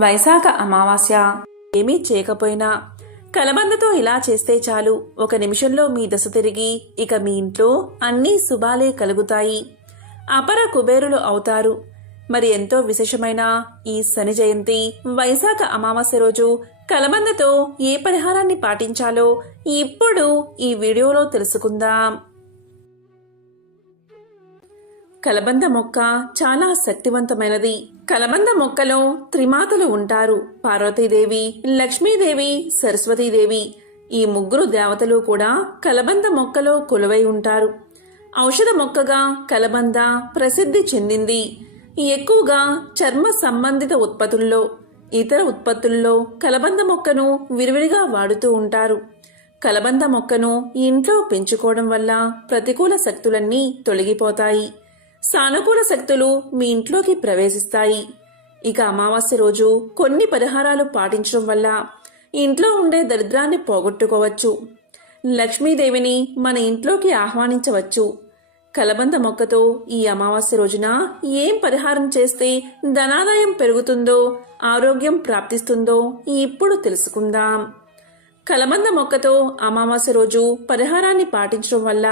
వైశాఖ అమావాస్య. ఏమీ చేయకపోయినా కలబందతో ఇలా చేస్తే చాలు, ఒక నిమిషంలో మీ దశ తిరిగి ఇక మీ ఇంట్లో అన్నీ శుభాలే కలుగుతాయి, అపర కుబేరులు అవుతారు. మరి ఎంతో విశేషమైన ఈ శని జయంతి వైశాఖ అమావాస్య రోజు కలబందతో ఏ పరిహారాన్ని పాటించాలో ఇప్పుడు ఈ వీడియోలో తెలుసుకుందాం. కలబంద మొక్క చాలా శక్తివంతమైనది. కలబంద మొక్కలో త్రిమాతలు ఉంటారు: పార్వతీదేవి, లక్ష్మీదేవి, సరస్వతీదేవి. ఈ ముగ్గురు దేవతలు కూడా కలబంద మొక్కలో కొలువై ఉంటారు. ఔషధ మొక్కగా కలబంద ప్రసిద్ధి చెందింది. ఎక్కువగా చర్మ సంబంధిత ఉత్పత్తుల్లో, ఇతర ఉత్పత్తుల్లో కలబంద మొక్కను విరివిడిగా వాడుతూ ఉంటారు. కలబంద మొక్కను ఇంట్లో పెంచుకోవడం వల్ల ప్రతికూల శక్తులన్నీ తొలగిపోతాయి, సానుకూల శక్తులు మీ ఇంట్లోకి ప్రవేశిస్తాయి. ఇక అమావాస్య రోజు కొన్ని పరిహారాలు పాటించడం వల్ల ఇంట్లో ఉండే దరిద్రాన్ని పోగొట్టుకోవచ్చు, లక్ష్మీదేవిని మన ఇంట్లోకి ఆహ్వానించవచ్చు. కలబంద మొక్కతో ఈ అమావాస్య రోజున ఏం పరిహారం చేస్తే ధనాదాయం పెరుగుతుందో, ఆరోగ్యం ప్రాప్తిస్తుందో ఇప్పుడు తెలుసుకుందాం. కలబంద మొక్కతో అమావాస్య రోజు పరిహారాన్ని పాటించడం వల్ల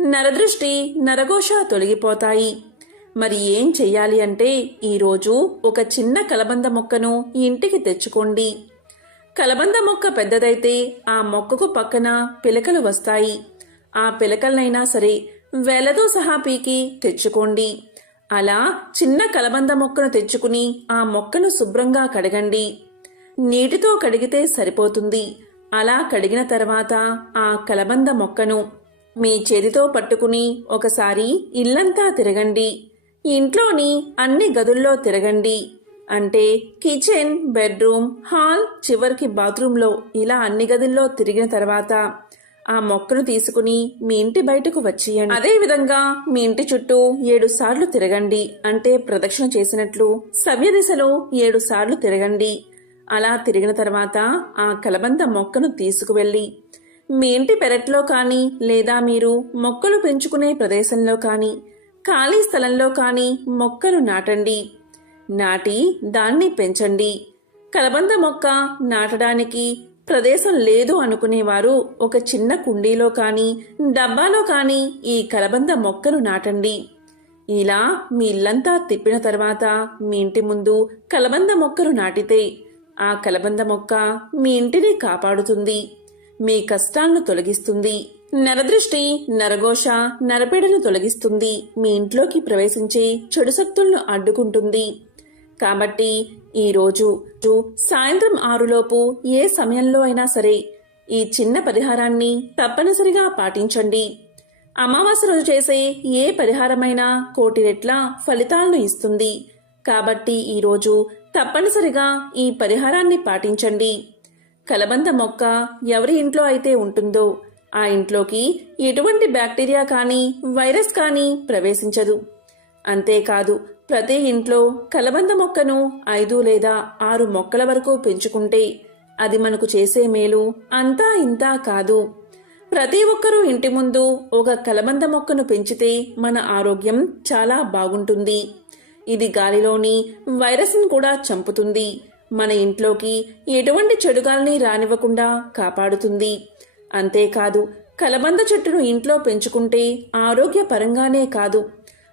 నరదృష్టి, నరఘోష తొలగిపోతాయి. మరి ఏం చెయ్యాలి అంటే, ఈరోజు ఒక చిన్న కలబంద మొక్కను ఇంటికి తెచ్చుకోండి. కలబంద మొక్క పెద్దదైతే ఆ మొక్కకు పక్కన పిలకలు వస్తాయి. ఆ పిలకలనైనా సరే వేలతో సహా పీకి తెచ్చుకోండి. అలా చిన్న కలబంద మొక్కను తెచ్చుకుని ఆ మొక్కను శుభ్రంగా కడగండి. నీటితో కడిగితే సరిపోతుంది. అలా కడిగిన తర్వాత ఆ కలబంద మొక్కను మీ చేతితో పట్టుకుని ఒకసారి ఇల్లంతా తిరగండి. ఇంట్లోని అన్ని గదుల్లో తిరగండి. అంటే కిచెన్, బెడ్రూమ్, హాల్, చివరికి బాత్రూంలో, ఇలా అన్ని గదుల్లో తిరిగిన తర్వాత ఆ మొక్కను తీసుకుని మీ ఇంటి బయటకు వచ్చేయండి. అదే విధంగా మీ ఇంటి చుట్టూ 7 సార్లు తిరగండి. అంటే ప్రదక్షిణ చేసినట్లు సవ్య దిశలో 7 సార్లు తిరగండి. అలా తిరిగిన తర్వాత ఆ కలబంద మొక్కను తీసుకువెళ్ళి మీ ఇంటి పెరట్లో కానీ, లేదా మీరు మొక్కలు పెంచుకునే ప్రదేశంలో కానీ, ఖాళీ స్థలంలో కానీ మొక్కను నాటండి. నాటి దాన్ని పెంచండి. కలబంద మొక్క నాటడానికి ప్రదేశం లేదు అనుకునేవారు ఒక చిన్న కుండీలో కానీ, డబ్బాలో కానీ ఈ కలబంద మొక్కను నాటండి. ఇలా మీ ఇల్లంతా తిప్పిన తర్వాత మీ ఇంటి ముందు కలబంద మొక్కను నాటితే ఆ కలబంద మొక్క మీ ఇంటిని కాపాడుతుంది, మీ కష్టాలను తొలగిస్తుంది, నరదృష్టి, నరఘోష, నరపీడను తొలగిస్తుంది, మీ ఇంట్లోకి ప్రవేశించే చెడు శక్తులను అడ్డుకుంటుంది. కాబట్టి ఈరోజు సాయంత్రం 6 ఏ సమయంలో అయినా సరే ఈ చిన్న పరిహారాన్ని తప్పనిసరిగా పాటించండి. అమావాస్య రోజు చేసే ఏ పరిహారమైనా 1,000 రెట్ల ఫలితాలను ఇస్తుంది. కాబట్టి ఈరోజు తప్పనిసరిగా ఈ పరిహారాన్ని పాటించండి. కలబంద మొక్క ఎవరి ఇంట్లో అయితే ఉంటుందో ఆ ఇంట్లోకి ఎటువంటి బ్యాక్టీరియా కానీ, వైరస్ కానీ ప్రవేశించదు. అంతేకాదు, ప్రతి ఇంట్లో కలబంద మొక్కను 5 లేదా 6 మొక్కల వరకు పెంచుకుంటే అది మనకు చేసే మేలు అంతా ఇంతా కాదు. ప్రతి ఒక్కరూ ఇంటి ముందు ఒక కలబంద మొక్కను పెంచితే మన ఆరోగ్యం చాలా బాగుంటుంది. ఇది గాలిలోని వైరస్ను కూడా చంపుతుంది. మన ఇంట్లోకి ఎటువంటి చెడుగాల్ని రానివ్వకుండా కాపాడుతుంది. అంతేకాదు, కలబంద చెట్టును ఇంట్లో పెంచుకుంటే ఆరోగ్యపరంగానే కాదు,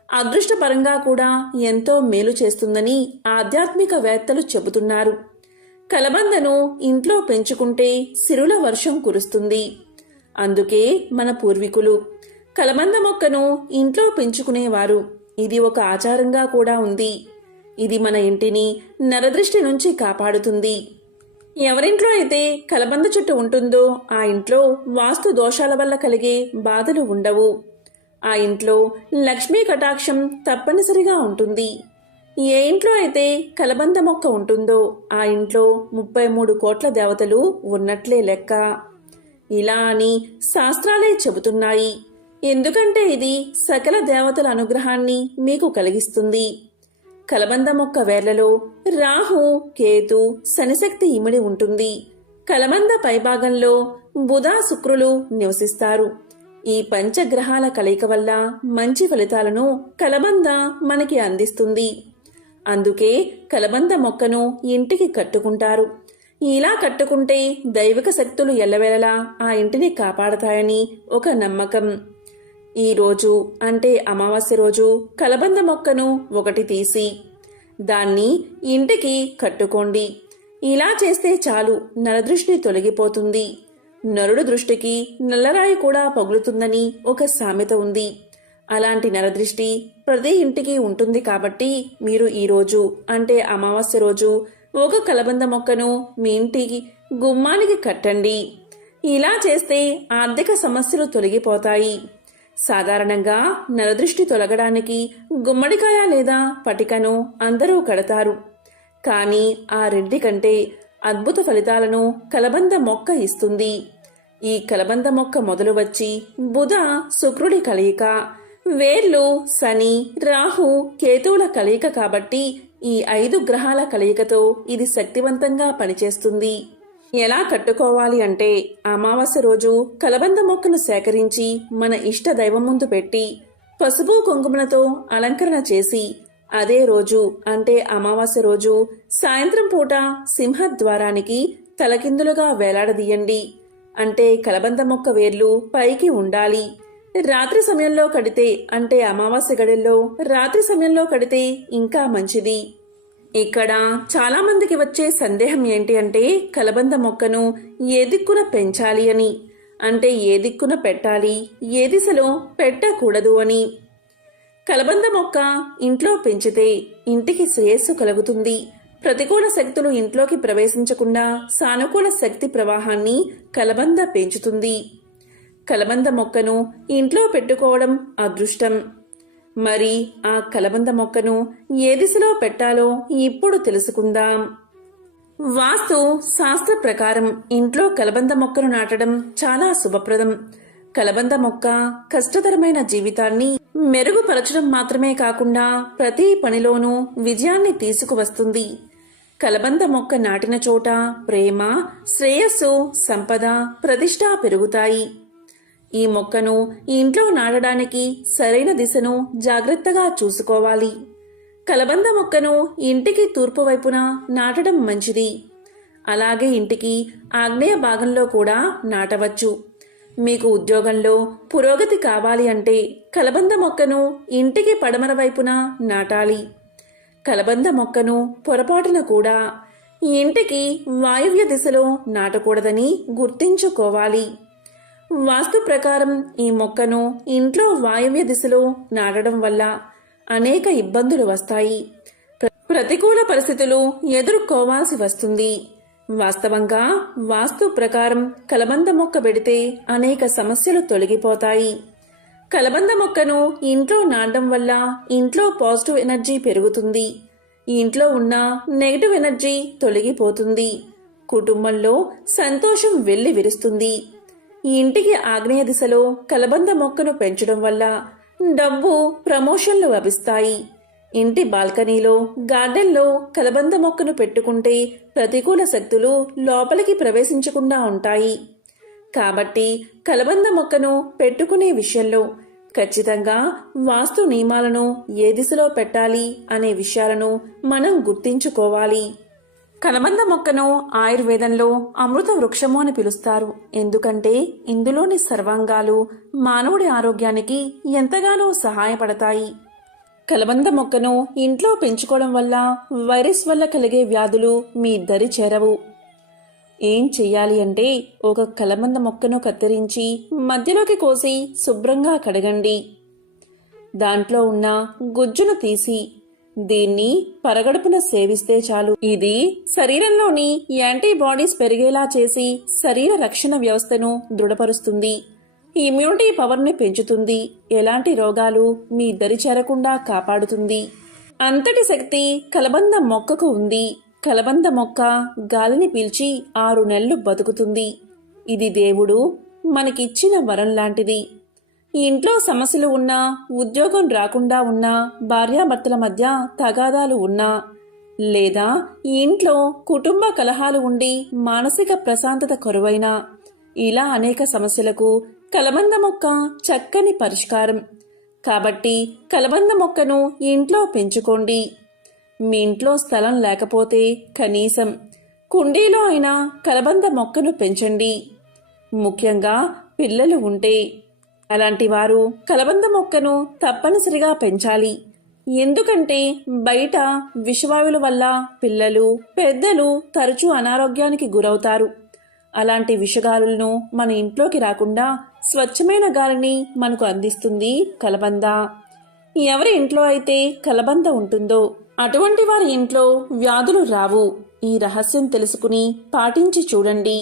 అదృష్టపరంగా కూడా ఎంతో మేలు చేస్తుందని ఆధ్యాత్మికవేత్తలు చెబుతున్నారు. కలబందను ఇంట్లో పెంచుకుంటే సిరుల వర్షం కురుస్తుంది. అందుకే మన పూర్వీకులు కలబంద మొక్కను ఇంట్లో పెంచుకునేవారు. ఇది ఒక ఆచారంగా కూడా ఉంది. ఇది మన ఇంటిని నరదృష్టి నుంచి కాపాడుతుంది. ఎవరింట్లో అయితే కలబంద చెట్టు ఉంటుందో ఆ ఇంట్లో వాస్తు దోషాల వల్ల కలిగే బాధలు ఉండవు. ఆ ఇంట్లో లక్ష్మీ కటాక్షం తప్పనిసరిగా ఉంటుంది. ఏ ఇంట్లో అయితే కలబంద మొక్క ఉంటుందో ఆ ఇంట్లో 33 కోట్ల దేవతలు ఉన్నట్లే లెక్క. ఇలా అని శాస్త్రాలే చెబుతున్నాయి. ఎందుకంటే ఇది సకల దేవతల అనుగ్రహాన్ని మీకు కలిగిస్తుంది. కలబంద మొక్క వేర్లలో రాహు, కేతు, శనిశక్తి ఇమిడి ఉంటుంది. కలబంద పైభాగంలో బుధ, శుక్రులు నివసిస్తారు. ఈ పంచగ్రహాల కలయిక వల్ల మంచి ఫలితాలను కలబంద మనకి అందిస్తుంది. అందుకే కలబంద మొక్కను ఇంటికి కట్టుకుంటారు. ఇలా కట్టుకుంటే దైవిక శక్తులు ఎల్లవేళలా ఆ ఇంటిని కాపాడతాయని ఒక నమ్మకం. ఈ రోజు అంటే అమావాస్య రోజు కలబంద మొక్కను ఒకటి తీసి దాన్ని ఇంటికి కట్టుకోండి. ఇలా చేస్తే చాలు, నరదృష్టి తొలగిపోతుంది. నరుడు దృష్టికి నల్లరాయి కూడా పగులుతుందని ఒక సామెత ఉంది. అలాంటి నరదృష్టి ప్రతి ఇంటికి ఉంటుంది కాబట్టి మీరు ఈరోజు అంటే అమావాస్య రోజు ఒక కలబంద మొక్కను మీ ఇంటికి గుమ్మానికి కట్టండి. ఇలా చేస్తే ఆర్థిక సమస్యలు తొలగిపోతాయి. సాధారణంగా నరదృష్టి తొలగడానికి గుమ్మడికాయ లేదా పటికను అందరూ కడతారు. కానీ ఆ రెండి కంటే అద్భుత ఫలితాలను కలబంద మొక్క ఇస్తుంది. ఈ కలబంద మొక్క మొదలు వచ్చి బుధ శుక్రుడి కలయిక, వేర్లు శని రాహు కేతువుల కలయిక కాబట్టి ఈ 5 గ్రహాల కలయికతో ఇది శక్తివంతంగా పనిచేస్తుంది. ఎలా కట్టుకోవాలి అంటే అమావాస్య రోజు కలబంద మొక్కను సేకరించి మన ఇష్ట దైవం ముందు పెట్టి పసుపు కుంకుమలతో అలంకరణ చేసి అదే రోజు అంటే అమావాస్య రోజు సాయంత్రం పూట సింహద్వారానికి తలకిందులుగా వేలాడదీయండి. అంటే కలబంద మొక్క వేర్లు పైకి ఉండాలి. రాత్రి సమయంలో కడితే అంటే అమావాస్య గడిలో రాత్రి సమయంలో కడితే ఇంకా మంచిది. ఇక్కడ చాలా మందికి వచ్చే సందేహం ఏంటి అంటే కలబంద మొక్కను ఏ దిక్కున పెంచాలి అని, అంటే ఏ దిక్కున పెట్టాలి, ఏ దిశలో పెట్టకూడదు అని. కలబంద మొక్క ఇంట్లో పెంచితే ఇంటికి శ్రేయస్సు కలుగుతుంది. ప్రతికూల శక్తులు ఇంట్లోకి ప్రవేశించకుండా సానుకూల శక్తి ప్రవాహాన్ని కలబంద పెంచుతుంది. కలబంద మొక్కను ఇంట్లో పెట్టుకోవడం అదృష్టం. మరి ఆ కలబంద మొక్కను ఏ దిశలో పెట్టాలో ఇప్పుడు తెలుసుకుందాం. వాస్తు శాస్త్ర ప్రకారం ఇంట్లో కలబంద మొక్కను నాటడం చాలా శుభప్రదం. కలబంద మొక్క కష్టతరమైన జీవితాన్ని మెరుగుపరచడం మాత్రమే కాకుండా ప్రతి పనిలోనూ విజయాన్ని తీసుకువస్తుంది. కలబంద మొక్క నాటిన చోట ప్రేమ, శ్రేయస్సు, సంపద, ప్రతిష్ట పెరుగుతాయి. ఈ మొక్కను ఇంట్లో నాటడానికి సరైన దిశను జాగ్రత్తగా చూసుకోవాలి. కలబంద మొక్కను ఇంటికి తూర్పు వైపున నాటడం మంచిది. అలాగే ఇంటికి ఆగ్నేయ భాగంలో కూడా నాటవచ్చు. మీకు ఉద్యోగంలో పురోగతి కావాలి అంటే కలబంద మొక్కను ఇంటికి పడమర వైపున నాటాలి. కలబంద మొక్కను పొరపాటున కూడా ఇంటికి వాయువ్య దిశలో నాటకూడదని గుర్తుంచుకోవాలి. వాస్తు ప్రకారం ఈ మొక్కను ఇంట్లో వాయువ్య దిశలో నాటడం వల్ల అనేక ఇబ్బందులు వస్తాయి. ప్రతికూల పరిస్థితులు ఎదుర్కోవాల్సి వస్తుంది. వాస్తవంగా వాస్తు ప్రకారం కలబంద మొక్క పెడితే అనేక సమస్యలు తొలగిపోతాయి. కలబంద మొక్కను ఇంట్లో నాటడం వల్ల ఇంట్లో పాజిటివ్ ఎనర్జీ పెరుగుతుంది. ఇంట్లో ఉన్న నెగటివ్ ఎనర్జీ తొలగిపోతుంది. కుటుంబంలో సంతోషం వెల్లి విరుస్తుంది. ఈ ఇంటికి ఆగ్నేయ దిశలో కలబంద మొక్కను పెంచడం వల్ల డబ్బు, ప్రమోషన్లు లభిస్తాయి. ఇంటి బాల్కనీలో, గార్డెన్లో కలబంద మొక్కను పెట్టుకుంటే ప్రతికూల శక్తులు లోపలికి ప్రవేశించకుండా ఉంటాయి. కాబట్టి కలబంద మొక్కను పెట్టుకునే విషయంలో ఖచ్చితంగా వాస్తు నియమాలను ఏ దిశలో పెట్టాలి అనే విషయాలను మనం గుర్తించుకోవాలి. కలబంద మొక్కను ఆయుర్వేదంలో అమృత వృక్షము అని పిలుస్తారు. ఎందుకంటే ఇందులోని సర్వాంగాలు మానవుడి ఆరోగ్యానికి ఎంతగానో సహాయపడతాయి. కలబంద మొక్కను ఇంట్లో పెంచుకోవడం వల్ల వైరస్ వల్ల కలిగే వ్యాధులు మీ దరి చేరవు. ఏం చెయ్యాలి అంటే ఒక కలబంద మొక్కను కత్తిరించి మధ్యలోకి కోసి శుభ్రంగా కడగండి. దాంట్లో ఉన్న గుజ్జును తీసి దీన్ని పరగడుపున సేవిస్తే చాలు. ఇది శరీరంలోని యాంటీబాడీస్ పెరిగేలా చేసి శరీర రక్షణ వ్యవస్థను దృఢపరుస్తుంది. ఇమ్యూనిటీ పవర్ని పెంచుతుంది. ఎలాంటి రోగాలు మీ దరి చేరకుండా కాపాడుతుంది. అంతటి శక్తి కలబంద మొక్కకు ఉంది. కలబంద మొక్క గాలిని పీల్చి 6 నెలలు బతుకుతుంది. ఇది దేవుడు మనకిచ్చిన వరం లాంటిది. ఇంట్లో సమస్యలు ఉన్నా, ఉద్యోగం రాకుండా ఉన్నా, భార్యాభర్తల మధ్య తగాదాలు ఉన్నా, లేదా ఇంట్లో కుటుంబ కలహాలు ఉండి మానసిక ప్రశాంతత కరువైనా, ఇలా అనేక సమస్యలకు కలబంద మొక్క చక్కని పరిష్కారం. కాబట్టి కలబంద మొక్కను ఇంట్లో పెంచుకోండి. మీ ఇంట్లో స్థలం లేకపోతే కనీసం కుండీలో అయినా కలబంద మొక్కను పెంచండి. ముఖ్యంగా పిల్లలు ఉంటే అలాంటి వారు కలబంద మొక్కను తప్పనిసరిగా పెంచాలి. ఎందుకంటే బయట విషవాయువుల వల్ల పిల్లలు, పెద్దలు తరచూ అనారోగ్యానికి గురవుతారు. అలాంటి విషగాలులను మన ఇంట్లోకి రాకుండా స్వచ్ఛమైన గాలిని మనకు అందిస్తుంది కలబంద. ఎవరి ఇంట్లో అయితే కలబంద ఉంటుందో అటువంటి వారి ఇంట్లో వ్యాధులు రావు. ఈ రహస్యం తెలుసుకుని పాటించి చూడండి.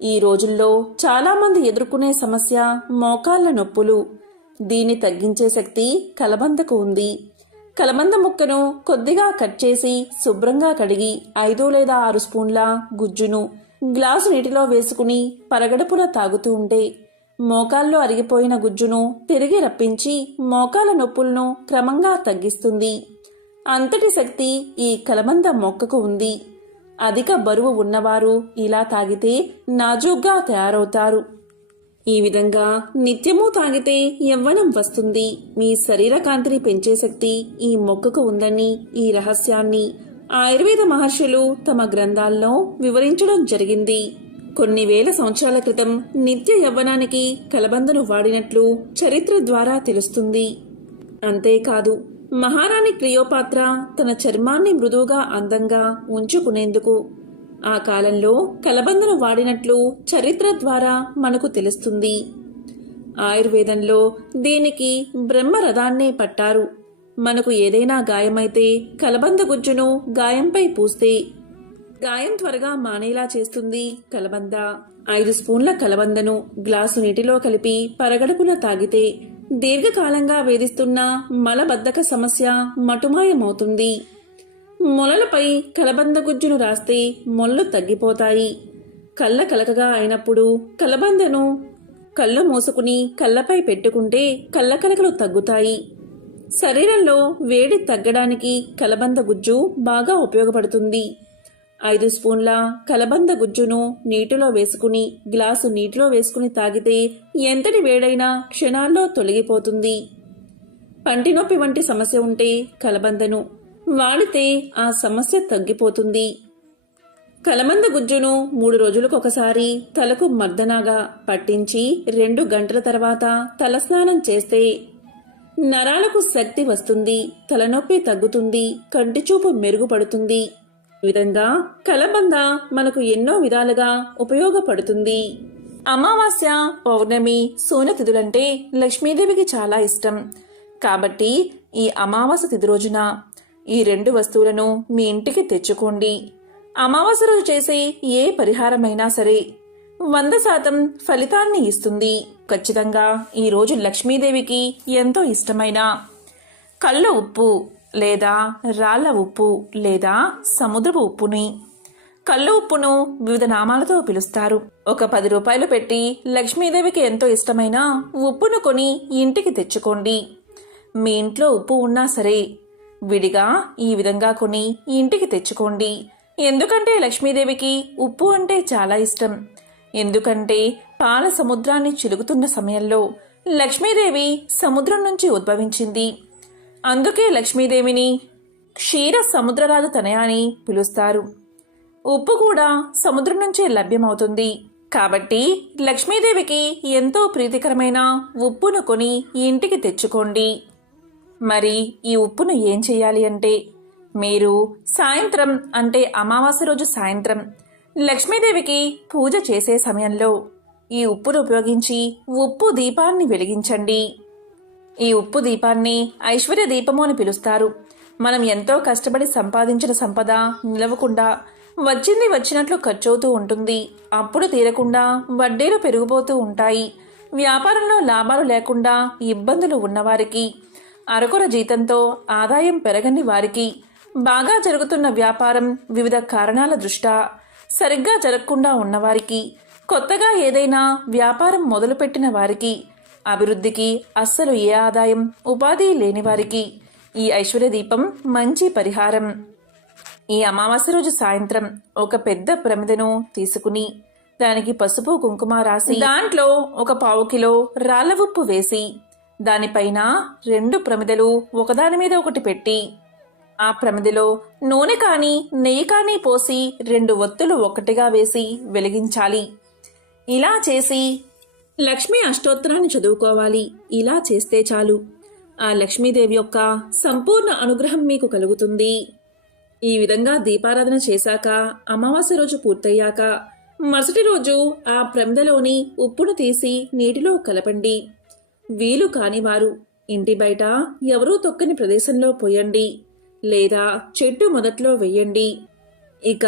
ఈ రోజుల్లో చాలామంది ఎదుర్కొనే సమస్య మోకాళ్ల నొప్పులు. దీన్ని తగ్గించే శక్తి కలబందకు ఉంది. కలబంద ముక్కను కొద్దిగా కట్ చేసి శుభ్రంగా కడిగి 5 లేదా 6 స్పూన్ల గుజ్జును గ్లాసు నీటిలో వేసుకుని పరగడుపున తాగుతూ ఉంటే మోకాల్లో అరిగిపోయిన గుజ్జును తిరిగి రప్పించి మోకాల నొప్పులను క్రమంగా తగ్గిస్తుంది. అంతటి శక్తి ఈ కలబంద మొక్కకు ఉంది. అధిక బరువు ఉన్నవారు ఇలా తాగితే నాజూగ్గా తయారవుతారు. ఈ విధంగా నిత్యము తాగితే యవ్వనం వస్తుంది. మీ శరీర కాంతిని పెంచే శక్తి ఈ మొక్కకు ఉందని ఈ రహస్యాన్ని ఆయుర్వేద మహర్షులు తమ గ్రంథాల్లో వివరించడం జరిగింది. కొన్ని వేల సంవత్సరాల క్రితం నిత్య యవ్వనానికి కలబందను వాడినట్లు చరిత్ర ద్వారా తెలుస్తుంది. అంతేకాదు, మహారాణి క్లియోపాత్ర తన చర్మాన్ని మృదువుగా అందంగా ఉంచుకునేందుకు ఆ కాలంలో కలబందను వాడినట్లు చరిత్ర ద్వారా మనకు తెలుస్తుంది. ఆయుర్వేదంలో దీనికి బ్రహ్మరథాన్నే పట్టారు. మనకు ఏదైనా గాయమైతే కలబంద గుజ్జును గాయంపై పూస్తే గాయం త్వరగా మానేలా చేస్తుంది కలబంద. 5 స్పూన్ల కలబందను గ్లాసు నీటిలో కలిపి పరగడుపున తాగితే దీర్ఘకాలంగా వేధిస్తున్న మలబద్ధక సమస్య మటుమాయమవుతుంది. మొలలపై కలబంద గుజ్జును రాస్తే మొలలు తగ్గిపోతాయి. కళ్ళ కలకగా అయినప్పుడు కలబందను కళ్ళు మూసుకుని కళ్ళపై పెట్టుకుంటే కళ్ళ కలకలు తగ్గుతాయి. శరీరంలో వేడి తగ్గడానికి కలబంద గుజ్జు బాగా ఉపయోగపడుతుంది. 5 స్పూన్ల కలబంద గుజ్జును నీటిలో వేసుకుని గ్లాసు నీటిలో వేసుకుని తాగితే ఎంతటి వేడైనా క్షణాల్లో తొలగిపోతుంది. పంటి నొప్పి వంటి సమస్య ఉంటే కలబందను వాడితే ఆ సమస్య తగ్గిపోతుంది. కలబంద గుజ్జును 3 రోజులకొకసారి తలకు మర్దనాగా పట్టించి 2 గంటల తర్వాత తలస్నానం చేస్తే నరాలకు శక్తి వస్తుంది, తలనొప్పి తగ్గుతుంది, కంటిచూపు మెరుగుపడుతుంది. ఈ విధంగా కలబంద మనకు ఎన్నో విధాలుగా ఉపయోగపడుతుంది. అమావాస్య, పౌర్ణమి, సూర్యతిథులంటే లక్ష్మీదేవికి చాలా ఇష్టం. కాబట్టి ఈ అమావాస్య తిథి రోజున ఈ 2 వస్తువులను మీ ఇంటికి తెచ్చుకోండి. అమావాస్య రోజు చేసే ఏ పరిహారమైనా సరే 100% ఫలితాన్ని ఇస్తుంది. ఖచ్చితంగా ఈ రోజు లక్ష్మీదేవికి ఎంతో ఇష్టమైన కళ్ళ ఉప్పు లేదా రాళ్ల ఉప్పు లేదా సముద్రపు ఉప్పుని, కళ్ళు ఉప్పును వివిధ నామాలతో పిలుస్తారు. ఒక 10 రూపాయలు పెట్టి లక్ష్మీదేవికి ఎంతో ఇష్టమైన ఉప్పును కొని ఇంటికి తెచ్చుకోండి. మీ ఇంట్లో ఉప్పు ఉన్నా సరే విడిగా ఈ విధంగా కొని ఇంటికి తెచ్చుకోండి. ఎందుకంటే లక్ష్మీదేవికి ఉప్పు అంటే చాలా ఇష్టం. ఎందుకంటే పాల సముద్రాన్ని చిలుకుతున్న సమయంలో లక్ష్మీదేవి సముద్రం నుంచి ఉద్భవించింది. అందుకే లక్ష్మీదేవిని క్షీర సముద్రరాజు తనయ అని పిలుస్తారు. ఉప్పు కూడా సముద్రం నుంచే లభ్యమవుతుంది. కాబట్టి లక్ష్మీదేవికి ఎంతో ప్రీతికరమైన ఉప్పును కొని ఇంటికి తెచ్చుకోండి. మరి ఈ ఉప్పును ఏం చేయాలి అంటే, మీరు సాయంత్రం అంటే అమావాస్య రోజు సాయంత్రం లక్ష్మీదేవికి పూజ చేసే సమయంలో ఈ ఉప్పును ఉపయోగించి ఉప్పు దీపాన్ని వెలిగించండి. ఈ ఉప్పు దీపాన్ని ఐశ్వర్య దీపము అని పిలుస్తారు. మనం ఎంతో కష్టపడి సంపాదించిన సంపద నిలవకుండా వచ్చింది వచ్చినట్లు ఖర్చవుతూ ఉంటుంది. అప్పుడు తీరకుండా వడ్డీలు పెరిగిపోతూ ఉంటాయి. వ్యాపారంలో లాభాలు లేకుండా ఇబ్బందులు ఉన్నవారికి, అరకొర జీతంతో ఆదాయం పెరగని వారికి, బాగా జరుగుతున్న వ్యాపారం వివిధ కారణాల దృష్ట్యా సరిగ్గా జరగకుండా ఉన్నవారికి, కొత్తగా ఏదైనా వ్యాపారం మొదలుపెట్టిన వారికి, అభివృద్ధికి అస్సలు ఏ ఆదాయం ఉపాధి లేని వారికి ఈ ఐశ్వర్య దీపం మంచి పరిహారం. ఈ అమావాస్య రోజు సాయంత్రం ఒక పెద్ద ప్రమిదను తీసుకుని దానికి పసుపు కుంకుమ రాసి దాంట్లో ఒక 1/4 కిలో రాళ్ల ఉప్పు వేసి దానిపైన 2 ప్రమిదలు ఒకదాని మీద ఒకటి పెట్టి ఆ ప్రమిదిలో నూనె కానీ నెయ్యి కానీ పోసి 2 ఒత్తులు ఒక్కటిగా వేసి వెలిగించాలి. ఇలా చేసి లక్ష్మీ అష్టోత్తరాన్ని చదువుకోవాలి. ఇలా చేస్తే చాలు ఆ లక్ష్మీదేవి యొక్క సంపూర్ణ అనుగ్రహం మీకు కలుగుతుంది. ఈ విధంగా దీపారాధన చేశాక అమావాస్య రోజు పూర్తయ్యాక మరుసటి రోజు ఆ ప్రమిదలోని ఉప్పును తీసి నీటిలో కలపండి. వీలు కానివారు ఇంటి బయట ఎవరూ తొక్కని ప్రదేశంలో పోయండి, లేదా చెట్టు మొదట్లో వెయ్యండి. ఇక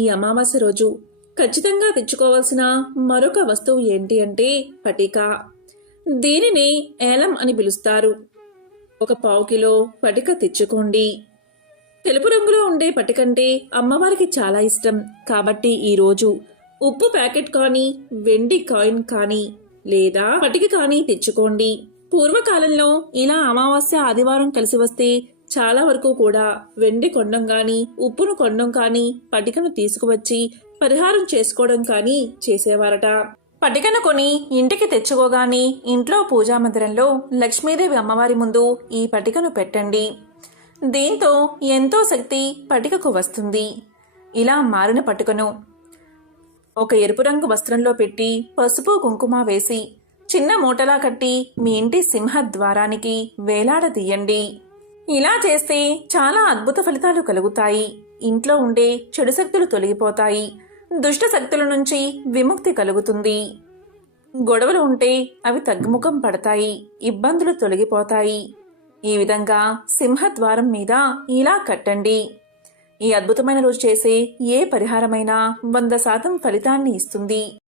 ఈ అమావాస్య రోజు ఖచ్చితంగా తెచ్చుకోవాల్సిన మరొక వస్తువు ఏంటి అంటే పటిక. దీనిని ఏలం అని పిలుస్తారు. 1 పావు కిలో పటిక తెచ్చుకోండి. తెలుపు రంగులో ఉండే పటికంటే అమ్మవారికి చాలా ఇష్టం కాబట్టి ఈరోజు ఉప్పు ప్యాకెట్ కానీ వెండి కాయిన్ కానీ లేదా పటిక కానీ తెచ్చుకోండి. పూర్వకాలంలో ఇలా అమావాస్య ఆదివారం కలిసి వస్తే చాలా వరకు కూడా వెండి కొండం కానీ ఉప్పును కొండం కానీ పటికను తీసుకువచ్చి పరిహారం చేసుకోవడం కానీ చేసేవారట. పటికను కొని ఇంటికి తెచ్చుకోగానే ఇంట్లో పూజా మందిరంలో లక్ష్మీదేవి అమ్మవారి ముందు ఈ పటికను పెట్టండి. దీంతో ఎంతో శక్తి పటికకు వస్తుంది. ఇలా మారిన పటికను ఒక ఎరుపు రంగు వస్త్రంలో పెట్టి పసుపు కుంకుమ వేసి చిన్న మూటలా కట్టి మీ ఇంటి సింహద్వారానికి వేలాడదీయండి. ఇలా చేస్తే చాలా అద్భుత ఫలితాలు కలుగుతాయి. ఇంట్లో ఉండే చెడు శక్తులు తొలగిపోతాయి. దుష్ట శక్తుల నుంచి విముక్తి కలుగుతుంది. గొడవలు ఉంటే అవి తగ్గుముఖం పడతాయి. ఇబ్బందులు తొలగిపోతాయి. ఈ విధంగా సింహద్వారం మీద ఇలా కట్టండి. ఈ అద్భుతమైన రోజు చేసే ఏ పరిహారమైనా 100% ఫలితాన్ని ఇస్తుంది.